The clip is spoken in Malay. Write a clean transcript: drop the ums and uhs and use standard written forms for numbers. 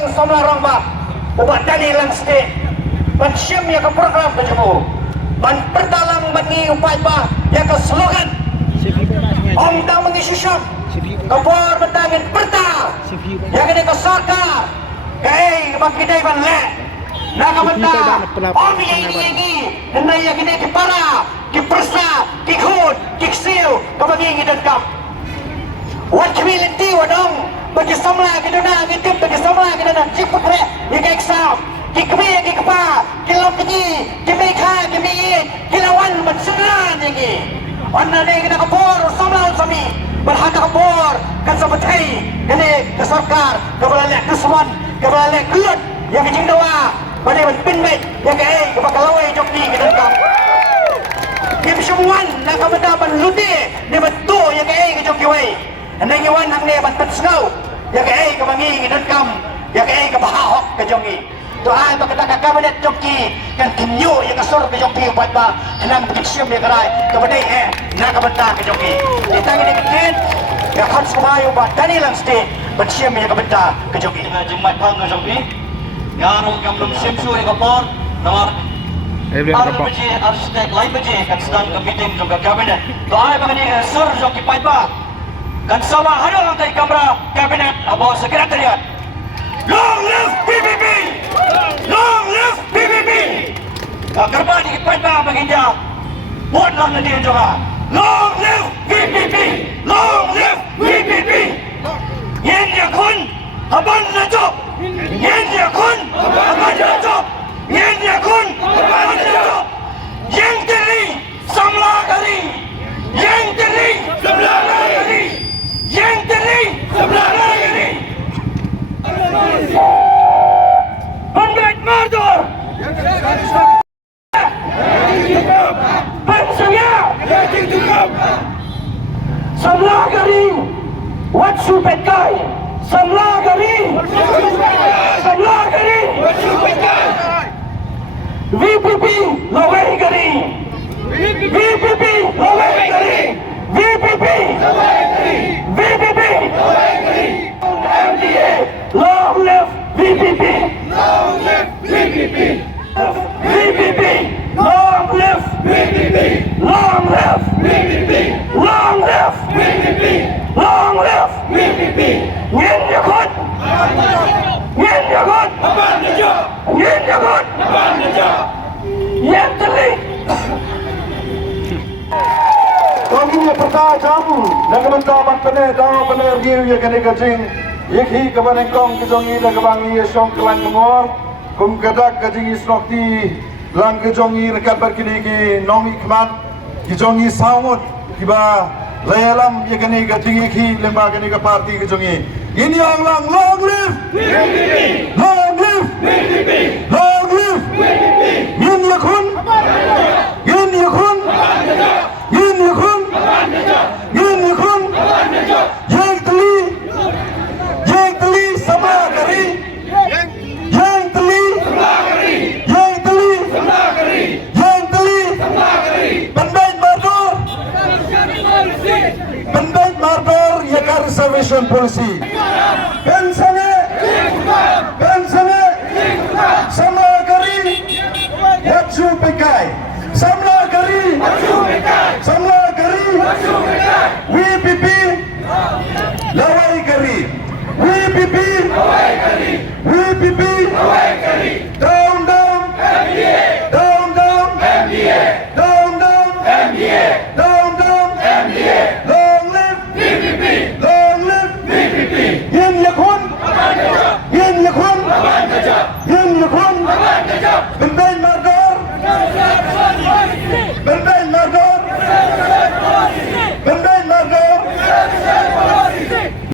yung somla ramba ubat dani lang state ban syam ya ke program ke jemu ban perdalang bani upai ba ya ke slogan om dang mengisu syam kapor betangin perta ya ke ke sarkar kai bang kidai ban le nak benda om ini dan ya ke ke para ke persa ke khun ke sil ke bagi dan kap wat kemilenti wadong bagi samla kita na ngitip bagi samla kita na ciput re yang eksam kikbe kikpa kilom kini kimeka kimi kilawan mensulan ini anda ni kita kapor samla sami berhak kapor kan sabatai ini ke sarkar kebalak kesuan kebalak kelut yang kecing doa pada pinbet yang ke kebakalawai jokni kita kap kim syumuan nak kabenda ban luti ni betul yang ke jokni anda nyawan hang ne ban pesngau ya ke ke bangi dan kam ya ke bahahok ke jongi to ai ba kata kabinet joki kan kinyo ya kasur ke joki buat ba enam piksem ya karai ke badai na ka benta ke joki kita ni ken ya kan sumayo ba dani lang ste piksem ya ka benta ke joki jumat phang ke joki ngarong kam lum semsu ya kapor nomor RBG arsitek lain BG kan sedang ke meeting juga kabinet to ai ba ni sur joki pai ba dan sama ada lantai kamera kabinet atau sekretariat. Long live PBB! Long live PBB! Kerba di pada baginda buat lang nanti juga. Long live PBB! Long live PBB! Yen yakun aban najab! Yen yakun aban najab! Yen yakun aban najab! Yang teri samla kali! Yang teri samla kali! Yang teri sebelah lagi Pembet Mardor Pensanya sebelah kali Watsu Petkai sebelah kali sebelah kali VPP Lawai kali VPP Lawai kali VPP VPP MDA long live VPP long live VPP VPP long live VPP long live VPP long live VPP long live VPP Yen yakut Yen yakut Yen yakut Yen telik Kami ni perkara jamu dan kementerian pener dan pener giu yang kena kacing Yekhi kepada kong kejongi dan kebangi yesong kelan mengor kum kedak kacing isnokti lan kejongi rekat berkini ki nongi keman kejongi saut kiba layalam yang kena kacing yekhi lembaga ni ke parti kejongi ini yang lang long live long live long live yin yakun yin yakun yin yakun yin yakun yang teli sama kari yang teli Pendait Mardor ya Conservation Policy pensane sama kari Watsu Pekai sama kari WPP Lawai kari WPP down MDA down MDA long live VPP yin yakun